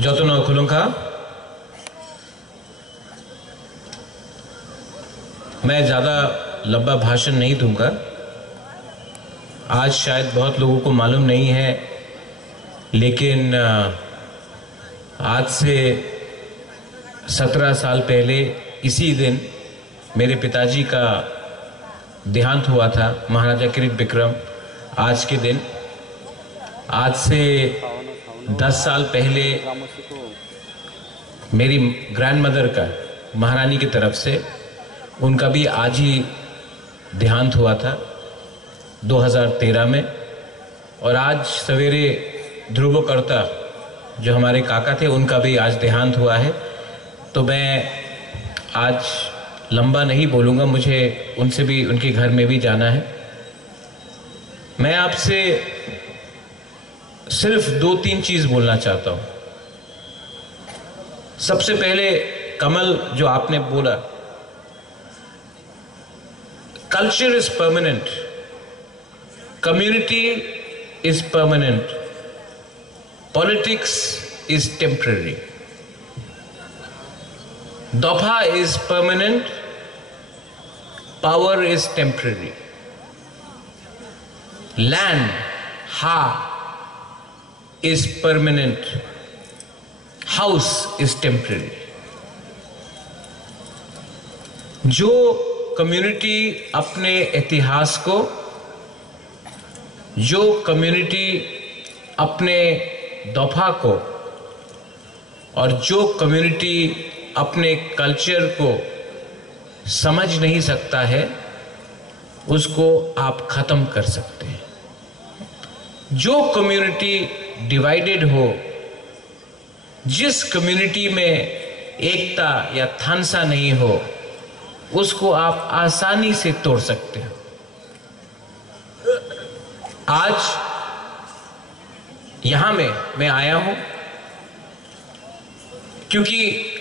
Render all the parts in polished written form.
যতন खुलूंगा। मैं ज़्यादा लंबा भाषण नहीं दूंगा। आज शायद बहुत लोगों को मालूम नहीं है, लेकिन आज से 17 साल पहले इसी दिन मेरे पिताजी का देहांत हुआ था, महाराजा किरीट विक्रम। आज के दिन, आज से 10 साल पहले मेरी ग्रैंडमदर का, महारानी की तरफ से, उनका भी आज ही देहांत हुआ था 2013 में। और आज सवेरे ध्रुवकर्ता जो हमारे काका थे, उनका भी आज देहांत हुआ है। तो मैं आज लंबा नहीं बोलूँगा, मुझे उनसे भी, उनके घर में भी जाना है। मैं आपसे सिर्फ 2-3 चीज़ बोलना चाहता हूँ। सबसे पहले कमल, जो आपने बोला, culture is permanent, community is permanent, politics is temporary. दफा is permanent, power is temporary. Land, हा, is permanent, house is temporary। जो कम्युनिटी अपने इतिहास को, जो कम्युनिटी अपने दफा को, और जो कम्युनिटी अपने कल्चर को समझ नहीं सकता है, उसको आप खत्म कर सकते हैं। जो कम्युनिटी डिवाइडेड हो, जिस कम्युनिटी में एकता या थानसा नहीं हो, उसको आप आसानी से तोड़ सकते हो। आज यहां मैं आया हूं क्योंकि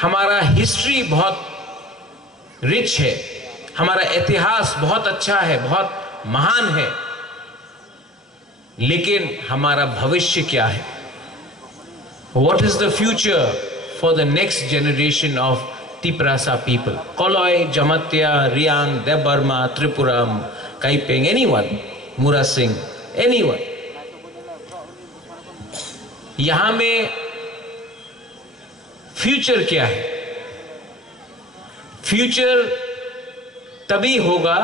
हमारा हिस्ट्री बहुत रिच है, हमारा इतिहास बहुत अच्छा है, बहुत महान है, लेकिन हमारा भविष्य क्या है? What is the future for the next generation of Tiprasa people? Koloi, Jamatya, Riang, Debarma, Tripuram, Kaipeng, anyone, Mura Singh, anyone. यहां में फ्यूचर क्या है? फ्यूचर तभी होगा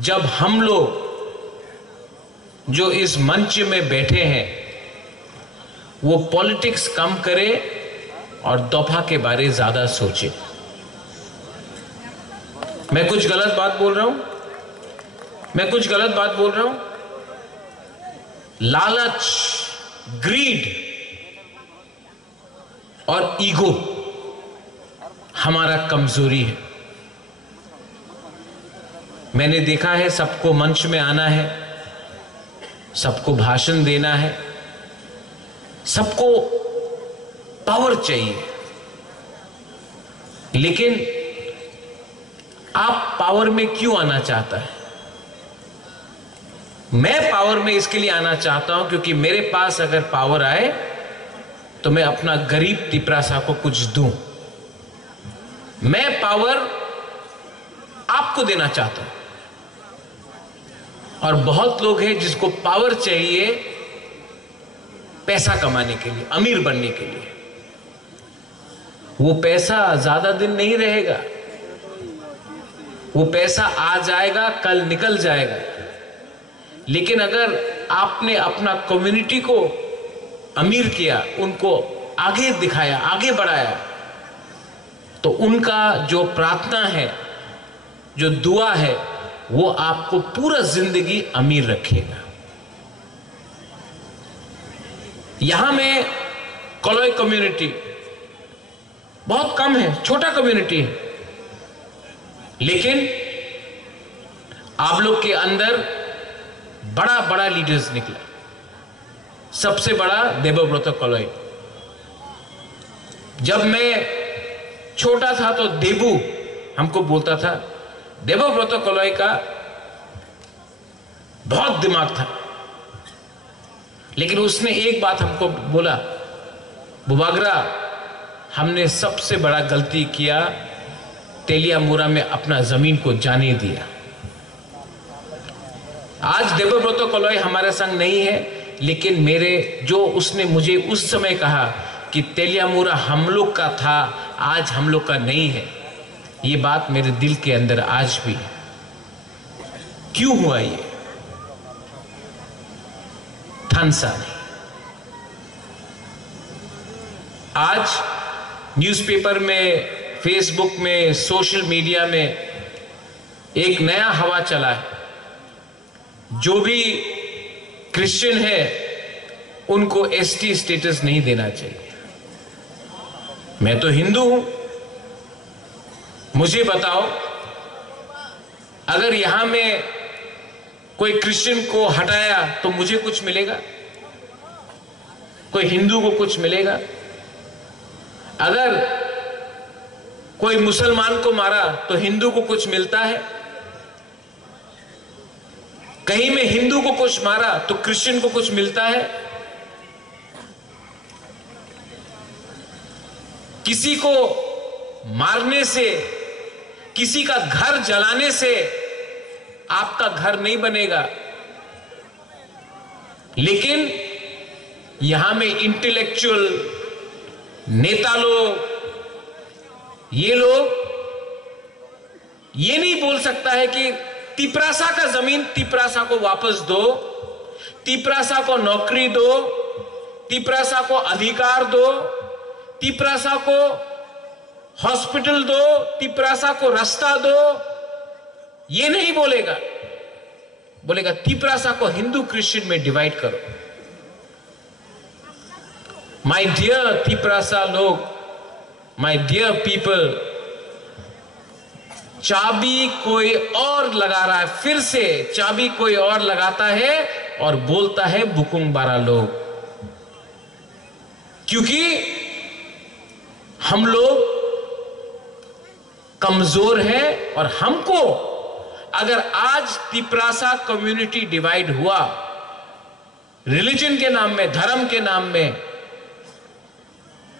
जब हम लोग जो इस मंच में बैठे हैं, वो पॉलिटिक्स कम करे और दफा के बारे ज्यादा सोचे। मैं कुछ गलत बात बोल रहा हूं? मैं कुछ गलत बात बोल रहा हूं? लालच, ग्रीड और ईगो हमारा कमजोरी है। मैंने देखा है, सबको मंच में आना है, सबको भाषण देना है, सबको पावर चाहिए, लेकिन आप पावर में क्यों आना चाहता है? मैं पावर में इसके लिए आना चाहता हूं क्योंकि मेरे पास अगर पावर आए तो मैं अपना गरीब तिपरासा को कुछ दूं। मैं पावर आपको देना चाहता हूं। और बहुत लोग हैं जिसको पावर चाहिए पैसा कमाने के लिए, अमीर बनने के लिए। वो पैसा ज्यादा दिन नहीं रहेगा, वो पैसा आ जाएगा, कल निकल जाएगा। लेकिन अगर आपने अपना कम्युनिटी को अमीर किया, उनको आगे दिखाया, आगे बढ़ाया, तो उनका जो प्रार्थना है, जो दुआ है, वो आपको पूरा जिंदगी अमीर रखेगा। यहां में कोलोई कम्युनिटी बहुत कम है, छोटा कम्युनिटी है, लेकिन आप लोग के अंदर बड़ा बड़ा लीडर्स निकला। सबसे बड़ा देवव्रत कोलोई। जब मैं छोटा था तो देबू हमको बोलता था। देवव्रत कोलोई का बहुत दिमाग था, लेकिन उसने एक बात हमको बोला बुबागरा हमने सबसे बड़ा गलती किया, तेलियामुरा में अपना जमीन को जाने दिया। आज देवव्रत कलई हमारे संग नहीं है, लेकिन मेरे जो उसने मुझे उस समय कहा कि तेलियामुरा हम लोग का था, आज हम लोग का नहीं है, ये बात मेरे दिल के अंदर आज भी है। क्यों हुआ ये? थानसा नहीं। आज न्यूज़पेपर में, फेसबुक में, सोशल मीडिया में एक नया हवा चला है, जो भी क्रिश्चियन है उनको एसटी स्टेटस नहीं देना चाहिए। मैं तो हिंदू हूं, मुझे बताओ, अगर यहां में कोई क्रिश्चियन को हटाया तो मुझे कुछ मिलेगा? कोई हिंदू को कुछ मिलेगा? अगर कोई मुसलमान को मारा तो हिंदू को कुछ मिलता है? कहीं में हिंदू को कुछ मारा तो क्रिश्चियन को कुछ मिलता है? किसी को मारने से, किसी का घर जलाने से आपका घर नहीं बनेगा, लेकिन यहां में इंटेलेक्चुअल नेता लोग, ये लोग ये नहीं बोल सकता है कि तिपरासा का जमीन तिपरासा को वापस दो, तिपरासा को नौकरी दो, तिपरासा को अधिकार दो, तिपरासा को हॉस्पिटल दो, तिपरासा को रास्ता दो। ये नहीं बोलेगा, बोलेगा तिपरासा को हिंदू क्रिश्चियन में डिवाइड करो। माय डियर तिपरासा लोग, माय डियर पीपल, चाबी कोई और लगा रहा है, फिर से चाबी कोई और लगाता है और बोलता है बुकुंग बारा लोग, क्योंकि हम लोग कमजोर हैं। और हमको अगर आज तिपरासा कम्युनिटी डिवाइड हुआ रिलीजन के नाम में, धर्म के नाम में,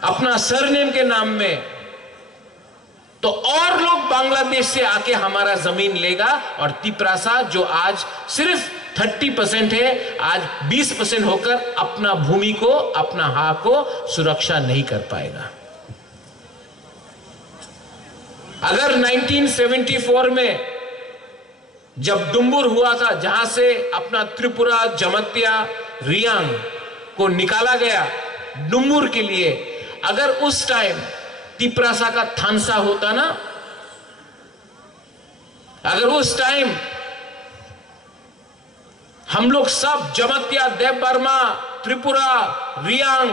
अपना सरनेम के नाम में, तो और लोग बांग्लादेश से आके हमारा जमीन लेगा और तिपरासा जो आज सिर्फ 30% है, आज 20% होकर अपना भूमि को, अपना हक को सुरक्षा नहीं कर पाएगा। अगर 1974 में जब डुम्बुर हुआ था, जहां से अपना त्रिपुरा, जमत्या, रियांग को निकाला गया डुम्बुर के लिए, अगर उस टाइम तिपरासा का थानसा होता ना, अगर उस टाइम हम लोग सब जमत्या, देव बर्मा, त्रिपुरा, रियांग,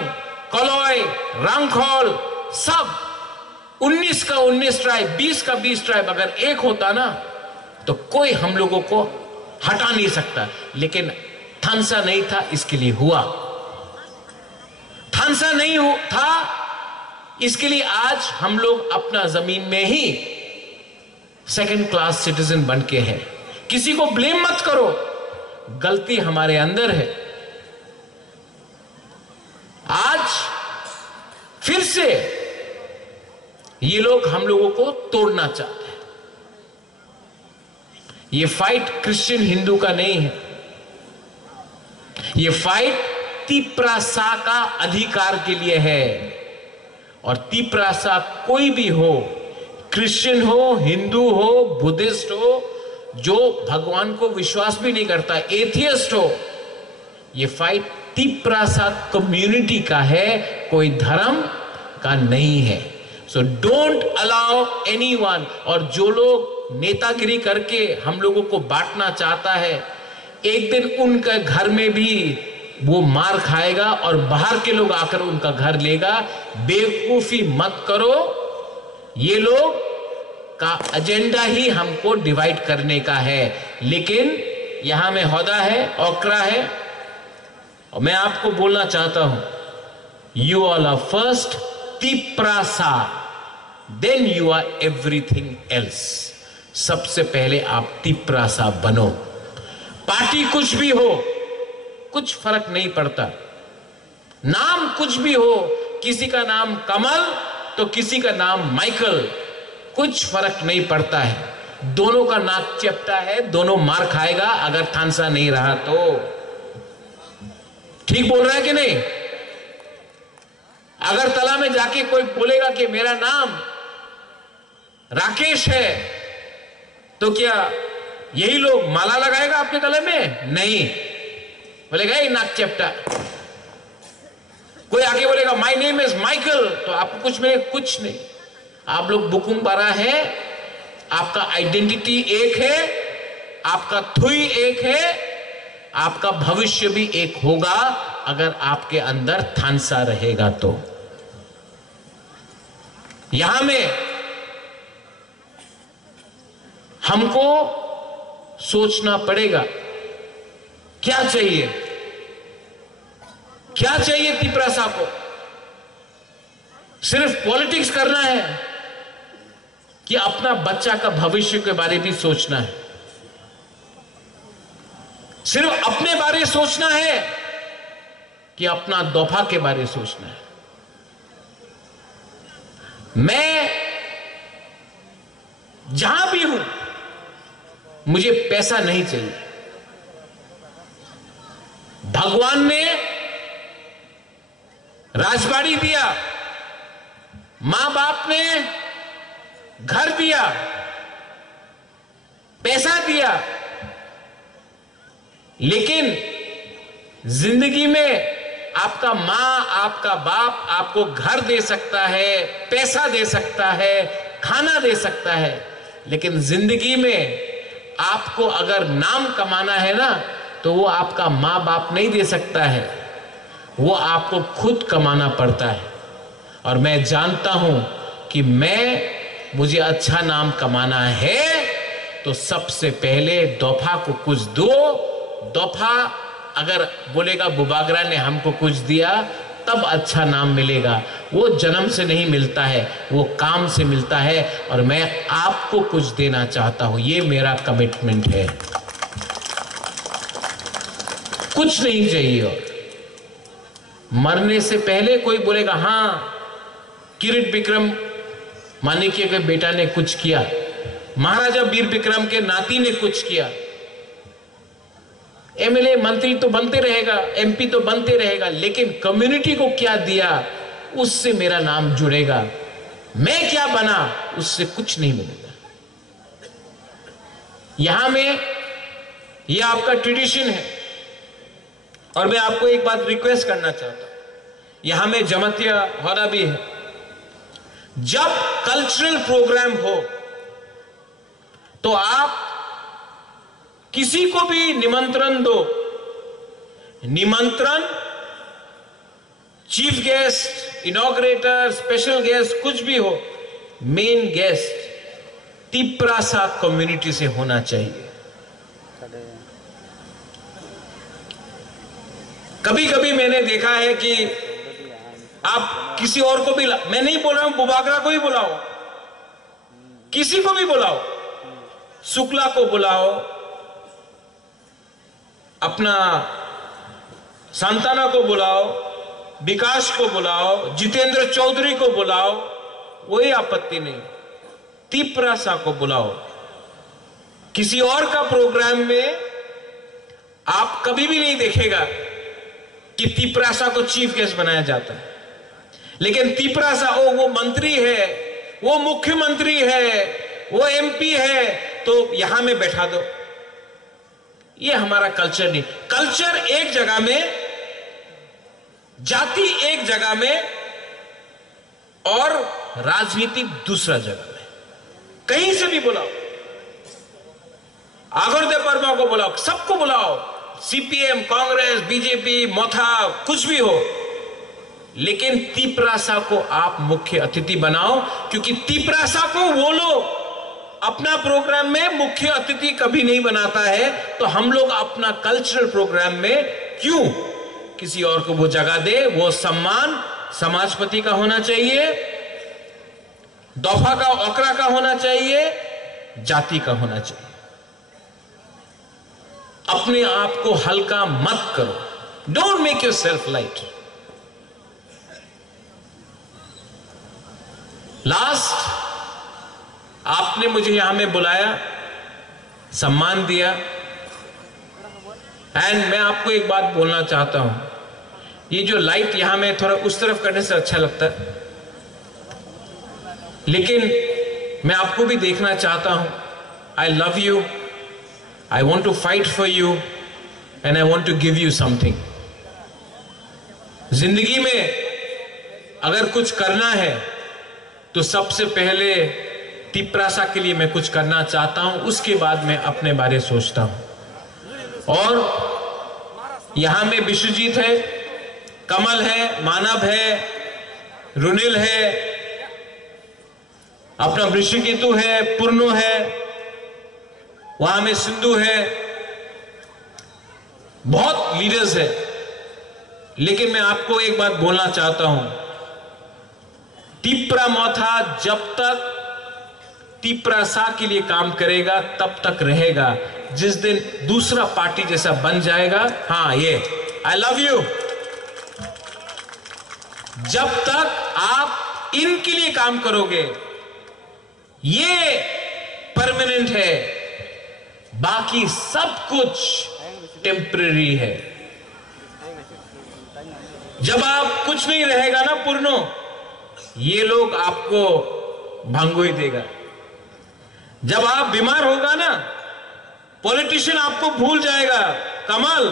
कलॉय, रांगखोल, सब 19 का 19 ट्राइब, 20 का 20 ट्राइब अगर एक होता ना, तो कोई हम लोगों को हटा नहीं सकता। लेकिन थानसा नहीं था, इसके लिए हुआ। थानसा नहीं था, इसके लिए आज हम लोग अपना जमीन में ही सेकंड क्लास सिटीजन बन के हैं। किसी को ब्लेम मत करो, गलती हमारे अंदर है। आज फिर से ये लोग हम लोगों को तोड़ना चाहते हैं। ये फाइट क्रिश्चियन हिंदू का नहीं है, ये फाइट तिपरासा का अधिकार के लिए है। और तिपरासा कोई भी हो, क्रिश्चियन हो, हिंदू हो, बुद्धिस्ट हो, जो भगवान को विश्वास भी नहीं करता, एथियस्ट हो, ये फाइट तिपरासा कम्युनिटी का है, कोई धर्म का नहीं है। So don't allow anyone. और जो लोग नेतागिरी करके हम लोगों को बांटना चाहता है, एक दिन उनके घर में भी वो मार खाएगा और बाहर के लोग आकर उनका घर लेगा। बेवकूफी मत करो, ये लोग का एजेंडा ही हमको डिवाइड करने का है। लेकिन यहां में होदा है, ओकरा है, और मैं आपको बोलना चाहता हूं, you all are first Tiprasa, then you are everything else. सबसे पहले आप तिपरासा बनो। पार्टी कुछ भी हो, कुछ फर्क नहीं पड़ता, नाम कुछ भी हो, किसी का नाम कमल तो किसी का नाम माइकल, कुछ फर्क नहीं पड़ता है। दोनों का नाक चपटा है, दोनों मार खाएगा अगर थानसा नहीं रहा तो। ठीक बोल रहा है कि नहीं? अगर तला में जाके कोई बोलेगा कि मेरा नाम राकेश है, तो क्या यही लोग माला लगाएगा आपके गले में? नहीं, बोलेगा ये नाक चपटा। कोई आगे बोलेगा माय नेम इज माइकल, तो आपको कुछ मिले? कुछ नहीं। आप लोग बुकुम बारा है, आपका आइडेंटिटी एक है, आपका थुई एक है, आपका भविष्य भी एक होगा अगर आपके अंदर थानसा रहेगा तो। यहां में हमको सोचना पड़ेगा क्या चाहिए, क्या चाहिए तिपरासा को? सिर्फ पॉलिटिक्स करना है कि अपना बच्चा का भविष्य के बारे भी सोचना है? सिर्फ अपने बारे सोचना है कि अपना दोफा के बारे सोचना है? मैं जहां भी हूं मुझे पैसा नहीं चाहिए। भगवान ने राजबाड़ी दिया, मां बाप ने घर दिया, पैसा दिया, लेकिन जिंदगी में आपका मां, आपका बाप आपको घर दे सकता है, पैसा दे सकता है, खाना दे सकता है, लेकिन जिंदगी में आपको अगर नाम कमाना है ना, तो वो आपका मां बाप नहीं दे सकता है, वो आपको खुद कमाना पड़ता है। और मैं जानता हूं कि मुझे अच्छा नाम कमाना है तो सबसे पहले दोफा को कुछ दो। दोफा अगर बोलेगा बुबागरा ने हमको कुछ दिया, तब अच्छा नाम मिलेगा। वो जन्म से नहीं मिलता है, वो काम से मिलता है। और मैं आपको कुछ देना चाहता हूं, ये मेरा कमिटमेंट है। कुछ नहीं चाहिए। और मरने से पहले कोई बोलेगा हां किरीट विक्रम माणिक्य के बेटा ने कुछ किया, महाराजा वीर विक्रम के नाती ने कुछ किया। एमएलए मंत्री तो बनते रहेगा, एमपी तो बनते रहेगा, लेकिन कम्युनिटी को क्या दिया उससे मेरा नाम जुड़ेगा। मैं क्या बना उससे कुछ नहीं मिलेगा। यहां में यह आपका ट्रेडिशन है। और मैं आपको एक बात रिक्वेस्ट करना चाहता हूं, यहां में जमतिया होना भी है। जब कल्चरल प्रोग्राम हो तो आप किसी को भी निमंत्रण दो। निमंत्रण चीफ गेस्ट, इनॉग्रेटर, स्पेशल गेस्ट कुछ भी हो, मेन गेस्ट तिपरासा कम्युनिटी से होना चाहिए। कभी कभी मैंने देखा है कि आप किसी और को भी मैं नहीं बोल रहा हूं बुबागरा को ही बुलाओ, किसी को भी बुलाओ, शुक्ला को बुलाओ, अपना सांताना को बुलाओ, विकास को बुलाओ, जितेंद्र चौधरी को बुलाओ, कोई आपत्ति नहीं। तिपरासा को बुलाओ। किसी और का प्रोग्राम में आप कभी भी नहीं देखेगा कि तिपरासा को चीफ गेस्ट बनाया जाता है। लेकिन तिपरासा वो मंत्री है, वो मुख्यमंत्री है, वो एमपी है, तो यहां में बैठा दो। ये हमारा कल्चर नहीं। कल्चर एक जगह में, जाति एक जगह में और राजनीति दूसरा जगह में। कहीं से भी बुलाओ, आगरदेव वर्मा को बुलाओ, सबको बुलाओ, सीपीएम, कांग्रेस, बीजेपी, मोथा, कुछ भी हो, लेकिन तिपरासा को आप मुख्य अतिथि बनाओ। क्योंकि तिपरासा को वो लोग अपना प्रोग्राम में मुख्य अतिथि कभी नहीं बनाता है, तो हम लोग अपना कल्चरल प्रोग्राम में क्यों किसी और को वो जगह दे? वो सम्मान समाजपति का होना चाहिए, दोफा का, ओकरा का होना चाहिए, जाति का होना चाहिए। अपने आप को हल्का मत करो। Don't make your self light. Last आपने मुझे यहां में बुलाया, सम्मान दिया, एंड मैं आपको एक बात बोलना चाहता हूं, ये जो लाइट यहां में थोड़ा उस तरफ करने से अच्छा लगता है, लेकिन मैं आपको भी देखना चाहता हूं। I love you, I want to fight for you, and I want to give you something. जिंदगी में अगर कुछ करना है तो सबसे पहले तिपरासा के लिए मैं कुछ करना चाहता हूं, उसके बाद मैं अपने बारे सोचता हूं। और यहां में विश्वजीत है, कमल है, मानव है, रुनिल है, अपना वृषकेतु है, पूर्णो है, वहां में सिंधु है, बहुत लीडर्स है। लेकिन मैं आपको एक बात बोलना चाहता हूं, तिपरामोथा जब तक तिपरासा के लिए काम करेगा तब तक रहेगा। जिस दिन दूसरा पार्टी जैसा बन जाएगा, हाँ ये आई लव यू, जब तक आप इनके लिए काम करोगे ये परमानेंट है, बाकी सब कुछ टेम्परेरी है। जब आप कुछ नहीं रहेगा ना पूर्णो, ये लोग आपको भंगोई देगा। जब आप बीमार होगा ना, पॉलिटिशियन आपको भूल जाएगा, कमल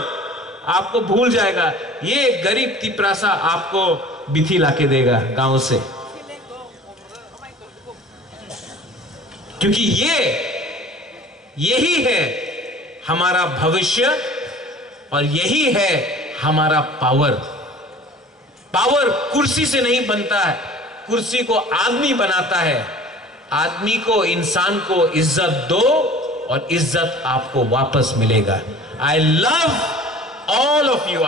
आपको भूल जाएगा, ये गरीब तिपरासा आपको बिथी लाके देगा गांव से, क्योंकि यही है हमारा भविष्य और यही है हमारा पावर। पावर कुर्सी से नहीं बनता है, कुर्सी को आदमी बनाता है। आदमी को, इंसान को इज्जत दो और इज्जत आपको वापस मिलेगा। I love all of you.